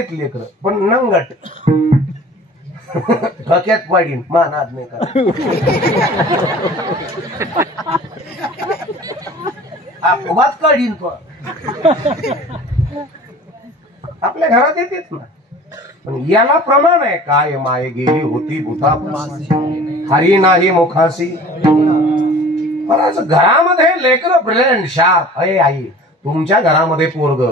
आहेत लेकर पण नंगट डोक्यात पाडीन मानात नाही का वाच काढीन तो आपल्या घरात येतेच ना पण याला प्रमाण आहे काय माये गेली होती भूता हरी नाही मुखासी पण आज घरामध्ये लेकर ब्रिलियंट शार्प अरे आई तुमच्या घरामध्ये पोरग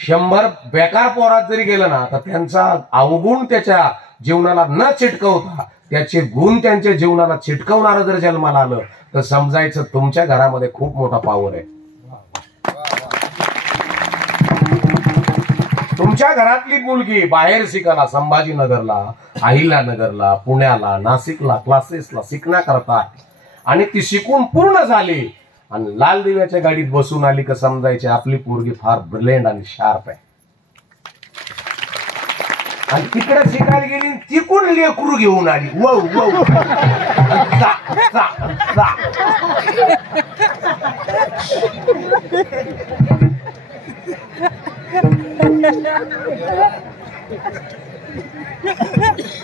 100 बेकार पोरात जरी गेलं ना तर त्यांचा अवगुण त्याच्या जीवनाला न चिटकवता त्याचे गुण त्यांच्या जीवनाला चिटकवणारं जर जन्माला आलं तर समजायचं तुमच्या घरामध्ये खूप मोठा पॉवर आहे तुमच्या घरातली मुलगी बाहेर शिकायला संभाजीनगरला अहिल्यानगरला पुण्याला नाशिकला क्लासेसला शिकण्याकरता आणि ती शिकून पूर्ण झाली आणि लाल दिव्याच्या गाडीत बसून आली का समजायचे आपली पोरगी फार ब्रिलियंट आणि शार्प आहे आणि तिकडे शिकायला गेली तिकून लेकरू घेऊन आली वौ वौ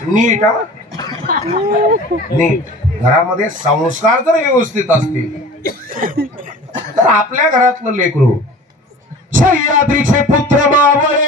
नीट नीट घरामध्ये संस्कार जर व्यवस्थित असतील तर आपल्या घरातलं लेकरू सह्याद्रीचे पुत्र मावळे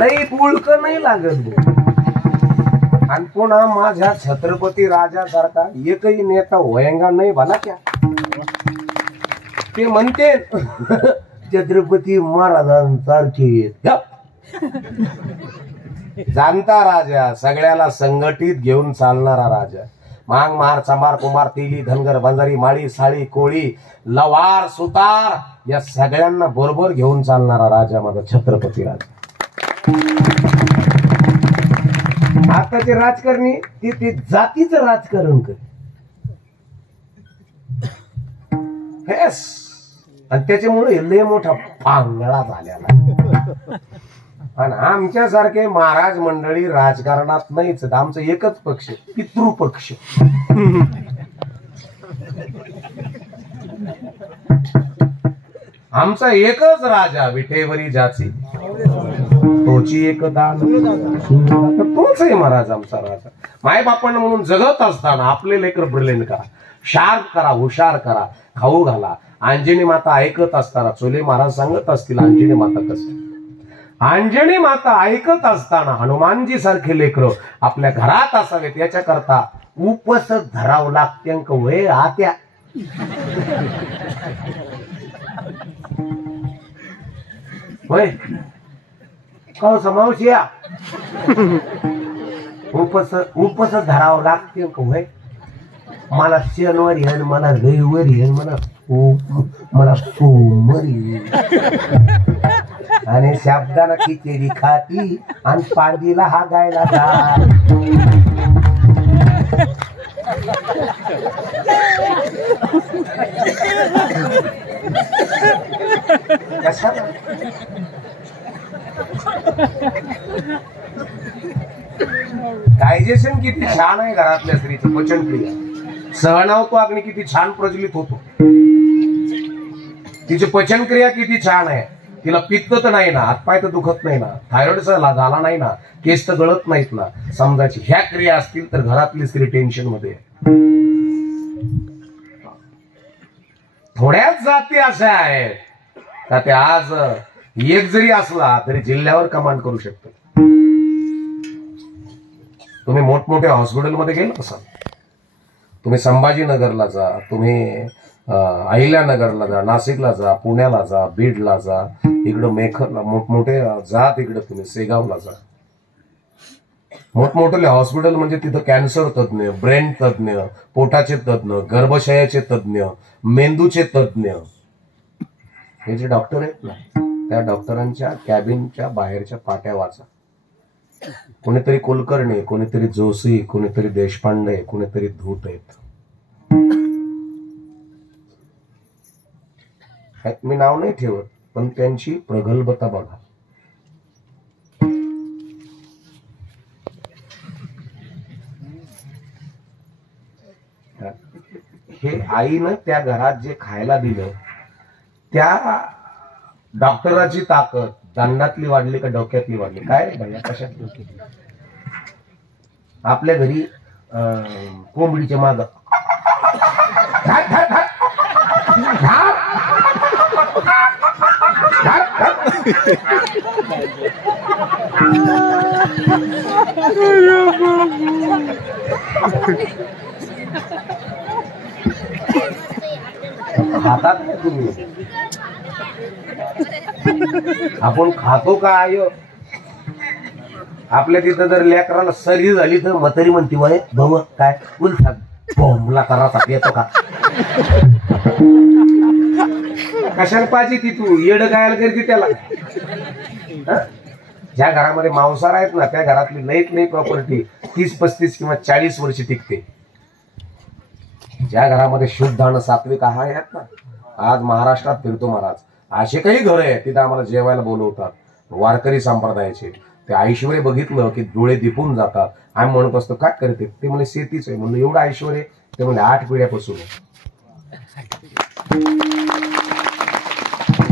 लई बुळक नाही लागत आणि पुन्हा माझ्या छत्रपती राजासारखा एकही नेता वयंगा नाही भला क्या ते म्हणते छत्रपती महाराजांसारखे जाणता राजा सगळ्याला संघटित घेऊन चालणारा राजा मांग मार चंबार कुमार तेली धनगर बंजारी माळी साळी कोळी लवार सुतार या सगळ्यांना बरोबर घेऊन चालणारा राजा माझा छत्रपती राजा आताचे राजकारणी ते जातीचं राजकारण कर आणि त्याच्यामुळे लय मोठा पांगळा झालेला आणि आमच्यासारखे महाराज मंडळी राजकारणात नाहीच आमचं एकच पक्ष पितृपक्ष आमचा एकच राजा विठेवरी जाची तोची एक दान तोच आहे महाराज आमचा राजा माय बापांना म्हणून जगत असताना आपले लेकर ब्रिलियंट करा शार्प करा हुशार करा खाऊ घाला अंजनी माता ऐकत असताना चोले महाराज सांगत असतील अंजनी माता कसं अंजनी माता ऐकत असताना हनुमानजी सारखे लेकर आपल्या घरात असावेत याच्याकरता उपस धरावं लागते वय आत्या होय कौ समावशी या उपस धरावं लागते वय मला शनिवार येण, मला रविवार येण, मला सोमवार येईल. आणि शब्दाला खिचडी खाती आणि पांडीला हा गायला जा. डायजेशन किती छान आहे घरातल्या स्त्रीचं, पचनक्रिया, सहनावतो अग्नी किती छान प्रज्वलित होतो. तिची पचनक्रिया किती छान आहे. तिला पित्त तर नाही ना, हातपाय तर दुखत नाही ना, थायरॉइड झाला नाही ना, केस तर गळत नाहीत ना. समजायची ह्या क्रिया असतील तर घरातली स्त्री टेन्शन मध्ये. थोड्याच जाती अशा आहेत का ते आज एक जरी असला तरी जिल्ह्यावर कमांड करू शकतो. तुम्ही मोठमोठ्या हॉस्पिटलमध्ये गेला असाल, तुम्ही संभाजीनगरला जा, तुम्ही अहिल्यानगरला जा, नाशिकला जा, पुण्याला जा, बीडला जा, इकडं मेखरला मोठमोठे जा, तिकडे तुम्ही सेगावला जा. मोठमोठे हॉस्पिटल म्हणजे तिथं कॅन्सर तज्ज्ञ, ब्रेन तज्ज्ञ, पोटाचे तज्ज्ञ, गर्भाशयाचे तज्ज्ञ, मेंदूचे तज्ज्ञ, हे जे डॉक्टर आहेत ना, त्या डॉक्टरांच्या कॅबिनच्या बाहेरच्या पाट्या वाचा. कोणीतरी कुलकर्णी, कोणीतरी जोशी, कोणीतरी देशपांडे, कोणीतरी धूत आहेत. मी नाव नाही ठेवत, पण त्यांची प्रगल्भता बघा. हे आईनं त्या घरात जे खायला दिलं, त्या डॉक्टराची ताकद दंडातली वाढली का डोक्यातली वाढली? काय रे भैया, कशातली? आपल्या घरी कोंबडीच्या माग खातात का तुम्ही? आपण खातो का आय? आपल्या तिथं जर लेकराला सर्दी झाली तर म्हातारी म्हणती वय भाऊ काय उलटा बोंबला करासाठी येतो का? कशाला पाहिजे ती? तू येड गायला करते त्याला. ज्या घरामध्ये मांसाहार आहेत ना, त्या घरातली लईत लई प्रॉपर्टी 30-35 किंवा 40 वर्ष टिकते. ज्या घरामध्ये शुद्ध आणि सात्विक आहार आहेत ना, आज महाराष्ट्रात फिरतो महाराज, असे काही घर आहे तिथं आम्हाला जेवायला बोलवतात, वारकरी संप्रदायाचे. ते ऐश्वर्य बघितलं की डोळे दिपून जातात. आम्ही म्हणत असतो काय करते? ते म्हणजे शेतीच आहे. म्हणलं एवढं ऐश्वर्य? ते म्हणजे 8 पिढ्यापासून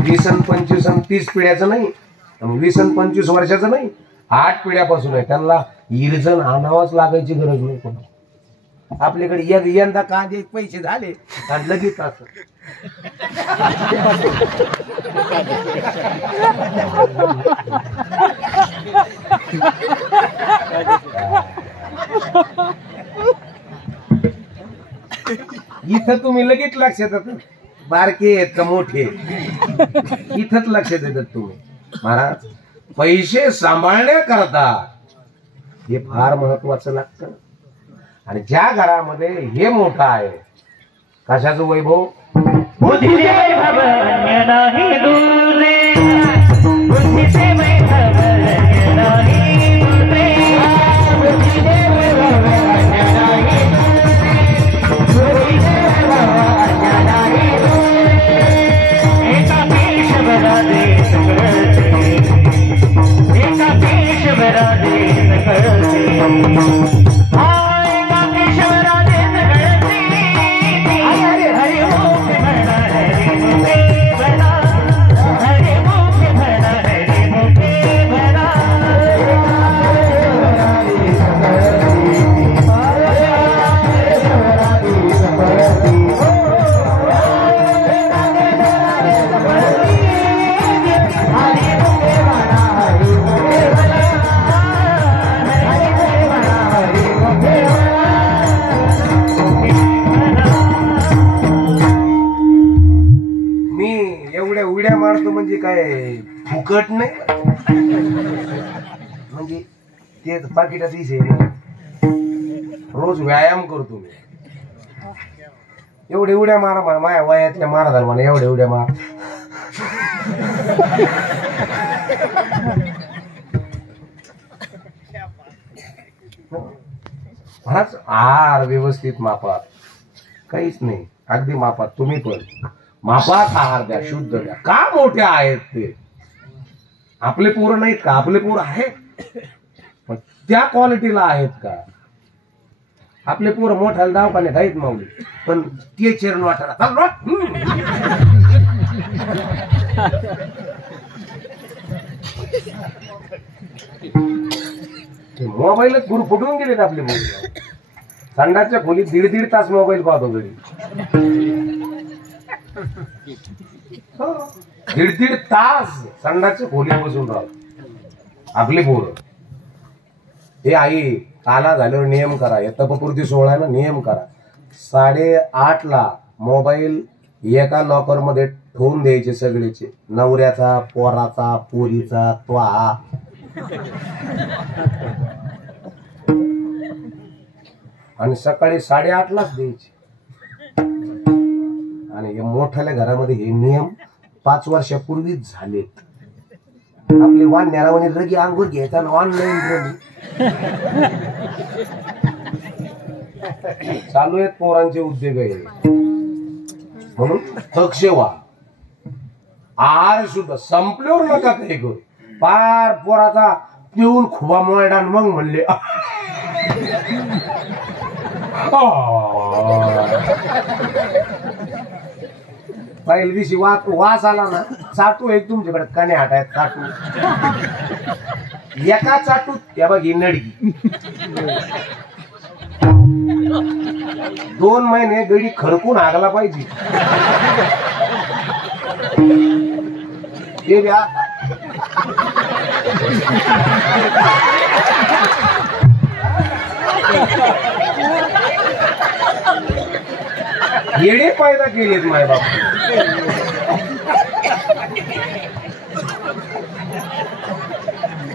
20 आणि 25 आणि 30 पिढ्याचं नाही, 20 आणि 25 वर्षाचं नाही, 8 पिढ्यापासून आहे. त्यांना इरजण आणावंच लागायची गरज नाही कोणा. आपल्याकडे यंदा कांदे पैसे झाले आणि लगेच असं इथं तुम्ही लगेच लक्ष येतात, बारके आहेत का मोठे, इथंच लक्ष देतात तुम्ही. महाराज, पैसे सांभाळण्याकरता हे फार महत्वाचं लागतं. आणि ज्या घरामध्ये हे मोठं आहे, कशाचं वैभव? म्हणजे काय फुकट नाही, म्हणजे ते पाकिटात रोज व्यायाम करतो मी. एवढे उड्या मारा माझ्या वयातल्या महाराजांना म्हणा एवढे उड्या मार. महाराज आहार व्यवस्थित मापात, काहीच नाही, अगदी मापात. तुम्ही पण मापात आहार द्या, शुद्ध द्या. का मोठे आहेत ते? आपले पोरं नाहीत का? आपले पोरं आहेत पण त्या क्वालिटीला आहेत का? आपले पोरं मोठ्याला दवाखान्यात आहेत माऊली, पण ते चरण वाटायला मोबाईलच गुरु फुटून गेलेत आपले मुलं. संडासच्या खोलीत 1.5 तास मोबाईल पाहतो घरी. 1.5 तास संडासच्या खोलीत बसून राहतो आपले पोरं. हे आई काला झाल्यावर नियम करा, या तपपूर्ती 16 नियम करा. 8:30 मोबाईल एका लॉकर मध्ये ठेवून द्यायचे सगळेचे, नवऱ्याचा, पोराचा, पोरीचा, त्वा. आणि सकाळी 8:30 द्यायचे. आणि या मोठ्याल्या घरामध्ये हे नियम 5 वर्षापूर्वीच झालेत. आपले वाण नेरावाने रगी अंगूर घ्यायचा ऑनलाईन चालू आहेत पोरांचे उद्योग आहे. म्हणून तक्षे व्हा. आहार सुद्धा संपल्यावर नका काही करू. पार पोराचा पिऊन खुबा मोळडा मग म्हणले पहिल्या दिवशी वास आला ना, चाटू एक तुमच्याकडे काने हाटायत चाटू. एका चाटू त्या बघी नडगी 2 महिने गडी खरकून आगला पाहिजे. ते द्या येडे पैदा केलेत माय बाप.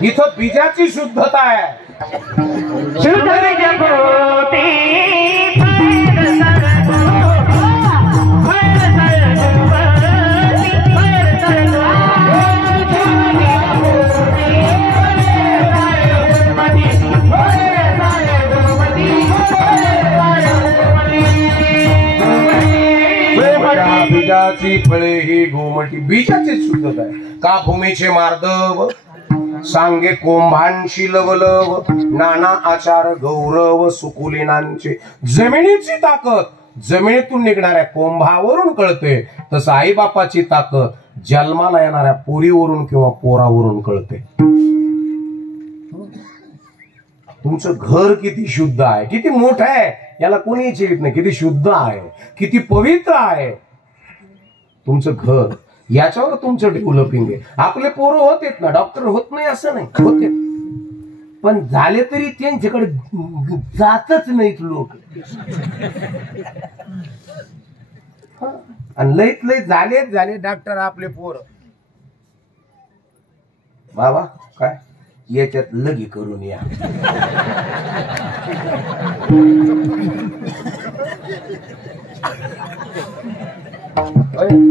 इथं बीजाची शुद्धता आहे. बीजाची फळे ही गोमटी. बीजाची शुद्धता आहे. का भूमीचे मार्दव सांगे कोंभांशी लवलव, नाना आचार गौरव सुकुलिनांचे. जमिनीची ताकद जमिनीतून निघणाऱ्या कोंभावरून कळते, तसं आई बापाची ताकद जन्माला येणाऱ्या पोरीवरून किंवा पोरावरून कळते. तुमचं घर किती शुद्ध आहे, किती मोठं आहे याला कोणी विचारित नाही. किती शुद्ध आहे, किती पवित्र आहे तुमचं घर, याच्यावर तुमचं डेव्हलपिंग आहे. आपले पोरं होतेत ना, डॉक्टर होत नाही असं नाही, होते पण झाले तरी त्यांच्याकडे जातच नाहीत लोक. आणि लईत लई झाले डॉक्टर आपले पोरं. बाबा काय याच्यात लगी करून या.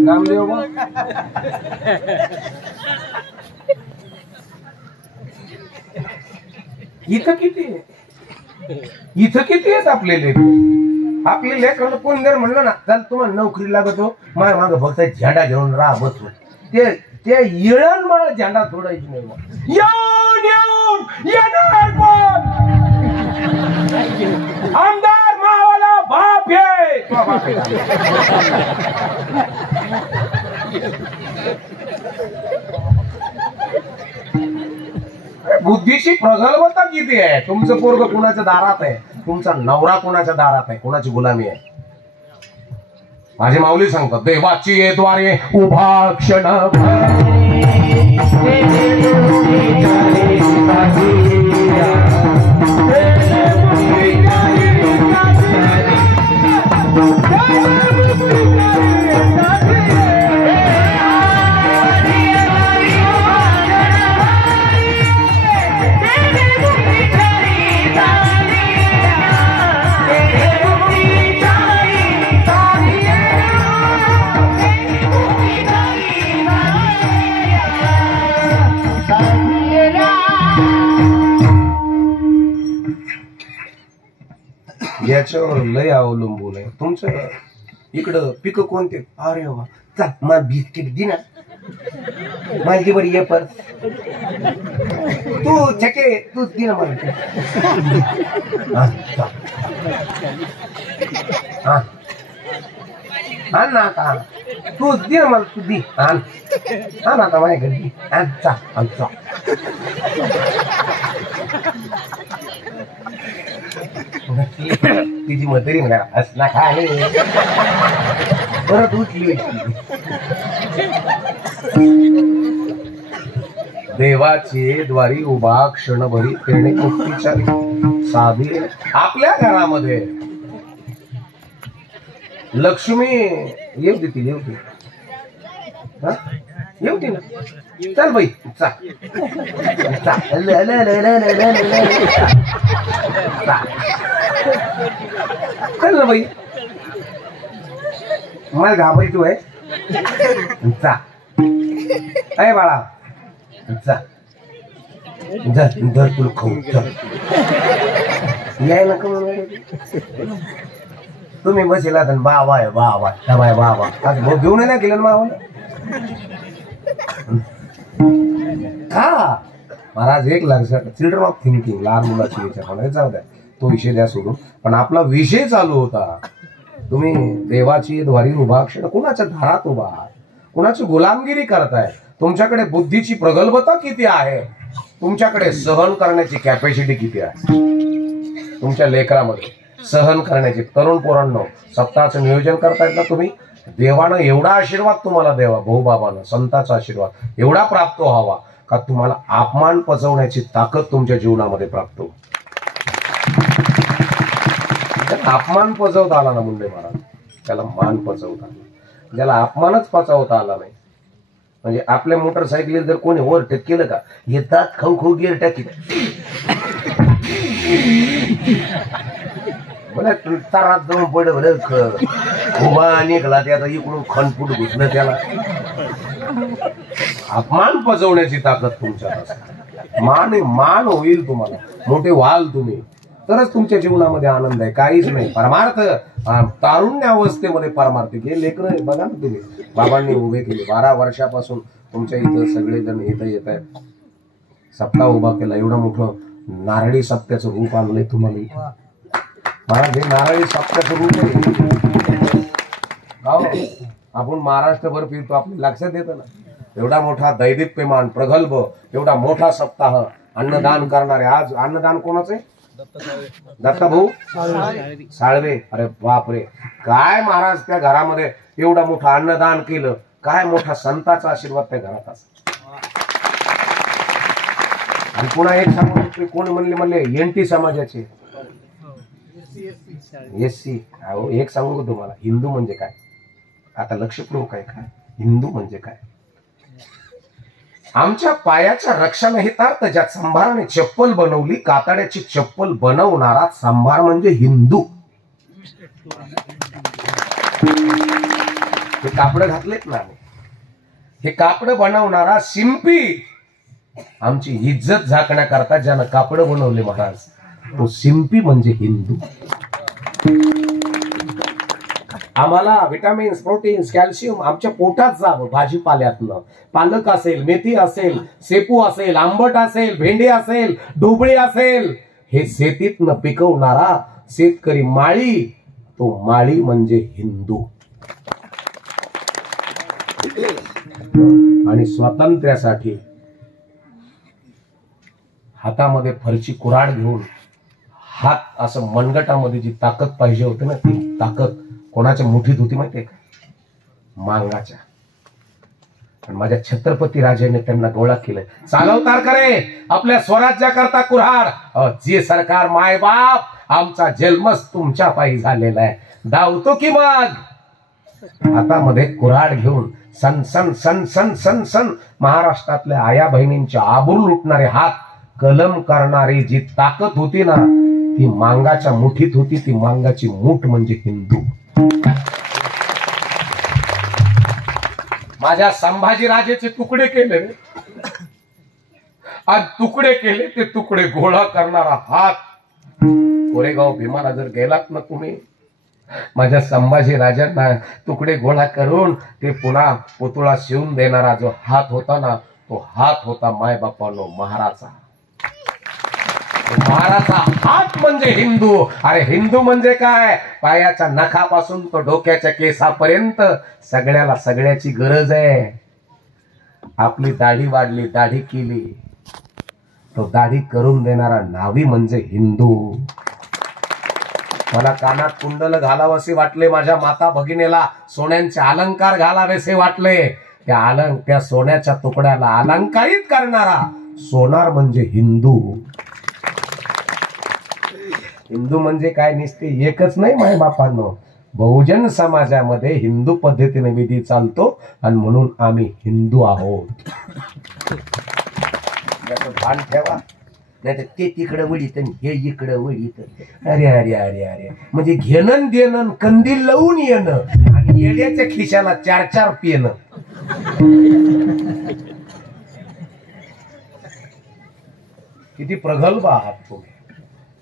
नामदेव इथं किती आहेत आपले लेख. आपले लेकरांना कोण जर म्हणलं ना, चल तुम्हाला नोकरी लागतो, माझ्या मागं फक्त झेंडा घेऊन राहा बसलो, ते येळण मला झेंडा सोडायची नाही. येणार कोण? आमदार मावाला बाप आहे. बुद्धीची प्रगल्भता किती आहे. तुमचं पोरग कुणाच्या दारात आहे, तुमचा नवरा कुणाच्या दारात आहे, कुणाची गुलामी आहे. माझे माऊली सांगतात, देवाची ये द्वारे उभा क्षण ह्याच्यावर लय अवलंबून आहे तुमचं. इकडं पिक कोणते? अरे वा, चा मला बिस्किट दे ना, माझी बरी ये पर तू छके तूच दे ना मला. आण ना आता, तूच दे ना मला, तू दे, आण आण आता माझ्याकडे आण. चा आण चा. तिची म्हातारी म्हणा असला खाले परत उठली. देवाचे द्वारी उभा क्षणभरी तेणे मुक्तीच्या साधी. आपल्या घरामध्ये लक्ष्मी येऊ देतील, येऊ दे, येऊ दे ना. चल बाई चा चल ना बाई, मला घाबरायचो आहे. चा अय बाळा जा जा, धर तुला खाऊ याय नका म्हणून तुम्ही बसेला बाबा आहे बाबा बाबा बाबा आज भाऊ घेऊन नाही गेलं ना मावाला. हा महाराज एक लक्षात, चिल्ड्रन ऑफ थिंकिंग, लहान मुलाची याच्या जाऊ द्या, तो विषय द्या सोडून. पण आपला विषय चालू होता. तुम्ही देवाची द्वारी उभा क्षण कुणाच्या दारात उभा, कुणाची गुलामगिरी करताय. तुमच्याकडे बुद्धीची प्रगल्भता किती आहे, तुमच्याकडे सहन करण्याची कॅपॅसिटी किती आहे. तुमच्या लेकरामध्ये सहन करण्याची. तरुण पोरांनो, सप्ताहाचं नियोजन करतायत ना तुम्ही, देवानं एवढा आशीर्वाद तुम्हाला द्यावा, भाऊबाबानं संतांचा आशीर्वाद एवढा प्राप्त व्हावा का तुम्हाला अपमान पचवण्याची ताकद तुमच्या जीवनामध्ये प्राप्त हो. अपमान पचवता आला ना मुंडे महाराज, त्याला मान पचवता आला. ज्याला अपमानच पचवता आला नाही, म्हणजे आपल्या मोटरसायकलीवर जर कोणी ओव्हरटेक केलं का, येतात खाऊ खाऊ गिअर टाकी तारात जाऊन पडलं बरं उभा निघाला ते आता इकडून खनपूट घुसलं त्याला. अपमान पचवण्याची ताकद तुमच्यात असते. मान होईल तुम्हाला, मोठे व्हाल तुम्ही, तरच तुमच्या जीवनामध्ये आनंद आहे. काहीच नाही. परमार्थ तारुण्य अवस्थेमध्ये परमार्थ हे लेकरं बघा ना तुम्ही, बाबांनी उभे केले 12 वर्षापासून तुमच्या इथं सगळेजण इथं येत आहेत. सप्ताह उभा केला, एवढं मोठं नारळी सप्त्याचं रूप आणलंय तुम्हाला महाराज. हे नारळी सप्त्याचं रूप आहे. आपण महाराष्ट्रभर फिरतो, आपल्या लक्षात येतं ना. एवढा मोठा दैदिप्यमान प्रगल्भ, एवढा मोठा सप्ताह, अन्नदान करणारे. आज अन्नदान कोणाचं आहे? दत्ता भाऊ साळवे. अरे बापरे, काय महाराज त्या घरामध्ये एवढा मोठा अन्नदान केलं, काय मोठा संतांचा आशीर्वाद त्या घरात असतो. आणि पुन्हा एक सांगू, कोण म्हणले एनटी समाजाचे एससी. एक सांगू का तुम्हाला, हिंदू म्हणजे काय? आता लक्षपूर्वक आहे, काय हिंदू म्हणजे काय? आमच्या पायाच्या रक्षणाहितार्थ ज्या सांभाराने चप्पल बनवली, कातड्याची चप्पल बनवणारा सांभार म्हणजे हिंदू. हे कापड घातलेत ना, हे कापड बनवणारा शिंपी, आमची इज्जत झाकण्याकरता ज्यानं कापड बनवले महाराज, तो शिंपी म्हणजे हिंदू. आम्हाला विटामिन्स, प्रोटीन्स, कॅल्शियम आमच्या पोटात जावं भाजीपाल्यातनं. पालक असेल, मेथी असेल, शेपू असेल, आंबट असेल, भेंडी असेल, ढोबळी असेल, हे शेतीतनं पिकवणारा शेतकरी माळी, तो माळी म्हणजे हिंदू. आणि स्वातंत्र्यासाठी हातामध्ये फरची कुऱ्हाड घेऊन, हात असं मनगटामध्ये जी ताकद पाहिजे होती ना, ती ताकद कोणाच्या मुठीत होती माहितीये का? मांगाच्या. आणि माझ्या छत्रपती राजाने त्यांना गोळा केलं. चालवतार करे आपल्या स्वराज्याकरता कुऱ्हाड, जे सरकार माय बाप, आमचा जन्मच तुमच्या पायी झालेला आहे, धावतो की मग. हातामध्ये कुऱ्हाड घेऊन सन सन सन सन सन सन महाराष्ट्रातल्या आया बहिणींचे आबरू लुटणारे हात कलम करणारी जी ताकद होती ना, ती मांगाच्या मुठीत होती. ती मांगाची मूठ म्हणजे हिंदू. माझ्या संभाजी राजेचे तुकडे केले आणि तुकडे केले ते तुकडे गोळा करणारा हात कोरेगाव भीमाला जर गेलात ना तुम्ही, माझ्या संभाजी राजांना तुकडे गोळा करून ते पुन्हा पुतळा शिवून देणारा जो हात होता ना, तो हात होता मायबापानो महाराचा. महाराचा हात म्हणजे हिंदू. अरे हिंदू म्हणजे काय? पायाच्या नखापासून तो डोक्याच्या केसापर्यंत सगळ्याला सगळ्याची गरज आहे. आपली दाढी वाढली, दाढी केली, तो दाढी करून देणारा नावी म्हणजे हिंदू. मला कानात कुंडल घालावसे वाटले, माझ्या माता भगिनीला सोन्यांचे अलंकार घालावेसे वाटले, त्या सोन्याच्या तुकड्याला अलंकारित करणारा सोनार म्हणजे हिंदू. हिंदू म्हणजे काय नुसते एकच नाही माय बापांनो, बहुजन समाजामध्ये हिंदू पद्धतीने विधी चालतो आणि म्हणून आम्ही हिंदू आहोत. भान ठेवा, नाही तर ते तिकडं वळीत हे इकडं वळीत. अरे अरे अरे अरे, म्हणजे घेणं देणं, कंदील लावून येणं आणि येड्याच्या खिशाला 4-4 पिणं. किती प्रगल्भ आहात तुम्ही,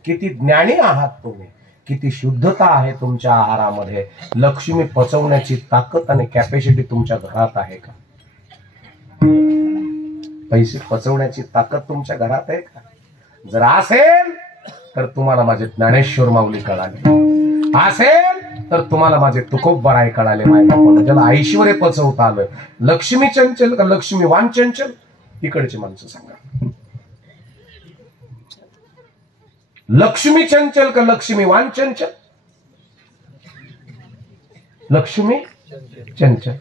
किती ज्ञानी आहात तुम्ही, किती शुद्धता आहे तुमच्या आहारामध्ये. लक्ष्मी पचवण्याची ताकद आणि कॅपॅसिटी तुमच्या घरात आहे का? पैसे पचवण्याची ताकद तुमच्या घरात आहे का? जर असेल तर तुम्हाला माझे ज्ञानेश्वर माऊली कळाले, असेल तर तुम्हाला माझे तुकोबराय कळाले. मायबापानं ज्याला ऐश्वर्य पचवता आलं. लक्ष्मी चंचल का लक्ष्मी वांचंचल? इकडची माणसं सांगा. लक्ष्मी चंचल का लक्ष्मी वांचंचल? लक्ष्मी चंचल.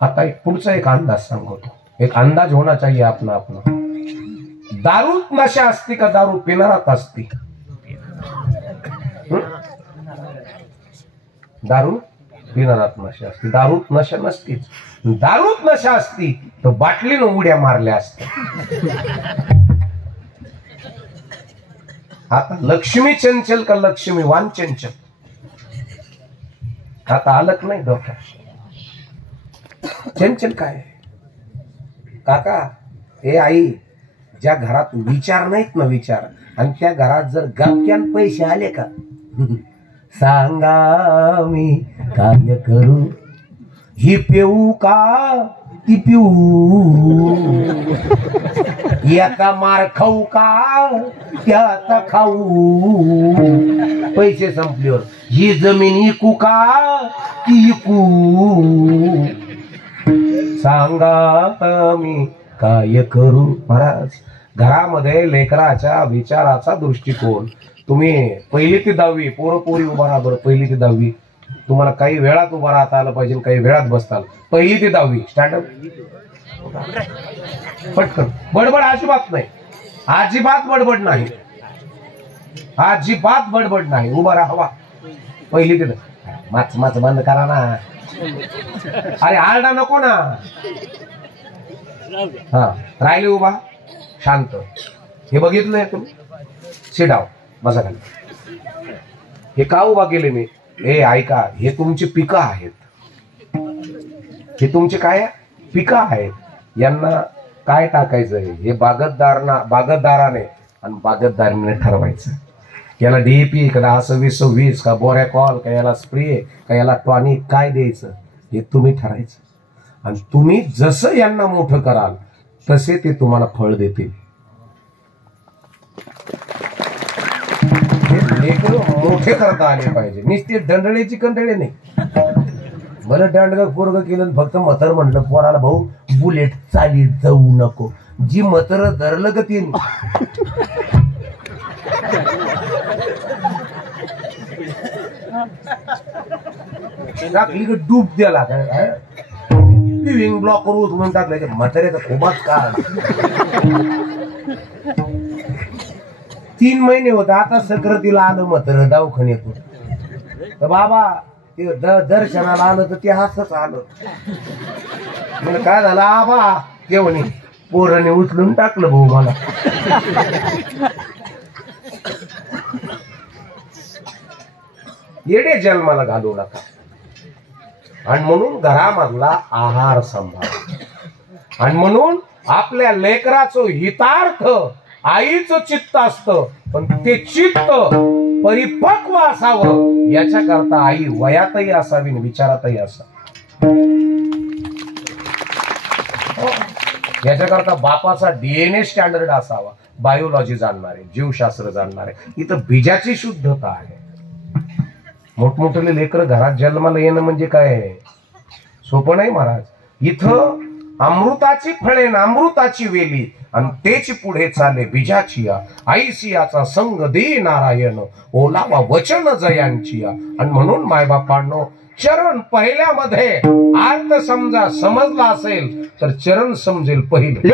आता एक पुढचा एक अंदाज सांगतो. एक अंदाज होना चाहिए अपना अपना. दारूत नशा असती का दारू पिणारात असती? दारू पिणारात नशा असती. दारूत नशा नसतीच. दारूत नशा असती तर बाटलीनं उड्या मारल्या असत्या. आता लक्ष्मी चंचल का लक्ष्मी वांचंचल? आता आलक नाही डोक्यात. चंचल काय काका? हे आई, ज्या घरात विचार नाहीत ना, विचार, आणि त्या घरात जर गपक्यान पैसे आले का, सांगा मी काय करू, ही पिऊ का ती पिऊ, याचा मार खाऊ का त्याचा खाऊ, पैसे संपल्यावर ही जमीन इकू का ती इकू, सांगा मी काय करू. महाराज, घरामध्ये लेकराच्या विचाराचा दृष्टिकोन. तुम्ही 1ली ते 10वी पोरं पोरी उभा राहा बरं. 1ली ते 10वी तुम्हाला काही वेळात उभा राहता आलं पाहिजे, काही वेळात बसता आलं. 1ली ते 10वी स्टँडअप पटकन. बडबड अजिबात नाही, अजिबात बडबड नाही, अजिबात बडबड नाही. उभा राहावा. 1ली ते माच माच बंद करा ना. अरे आरडा नको ना. हा, राहिले उभा शांत. हे बघितलंय तुम्ही? सिडाव, बसा खाली. हे का उभा केले मी? हे ऐका, हे तुमची पिकं आहेत. हे तुमचे काय पिकं आहेत. यांना काय टाकायचंय हे बागतदाराने आणि बागतदाराने ठरवायचं. याला डीएपी का 10-20-20 का बोरॅकॉल का याला स्प्रे का याला टॉनिक काय द्यायचं हे तुम्ही ठरायचं. आणि तुम्ही जसं यांना मोठं कराल तसे ते तुम्हाला फळ देतील. लेकर मोठे करता आले पाहिजे. नुसते दंडळेची कंडळे नाही. बरं दंडग पोरग केलं फक्त मतर म्हणलं पोराला भाऊ बुलेट चालीत जाऊ नको. जी मतर धरलं का ती डूब द्याला काय विंग ब्लॉक करू म्हणून टाकलं. म्हाताऱ्याचा खूपच काळ 3 महिने होते. आता सक्रातीला आलं म्हातार दवाखान्यातून. तर बाबा ते दर्शनाला आलं तर ते हसच आलं. म्हणजे काय झालं आबा ते म्हणे पोराने उचलून टाकलं भाऊ मला. येडे जन्माला घालू नका. आणि म्हणून घरामधला आहार सांभाळा. आणि म्हणून आपल्या लेकराचं हितार्थ आईचं चित्त असतं, पण ते चित्त परिपक्व असावं याच्याकरता आई वयातही असावी आणि विचारातही असावी. याच्याकरता बापाचा डीएनए स्टँडर्ड असावा, बायोलॉजी जाणणारे, जीवशास्त्र जाणणारे. इथं बीजाची शुद्धता आहे. मोठमोठे लेकर घरात जन्माला येणं म्हणजे काय सोपं नाही महाराज. इथं अमृताची फळे ना अमृताची वेली, आणि तेच पुढे चाले बीजाची या. आईसियाचा संग दे नारायण, ओलावा वचन जयांची या. आणि म्हणून मायबापांनो, चरण पहिल्यामध्ये अर्थ समजा समजला असेल तर चरण समजेल पहिले.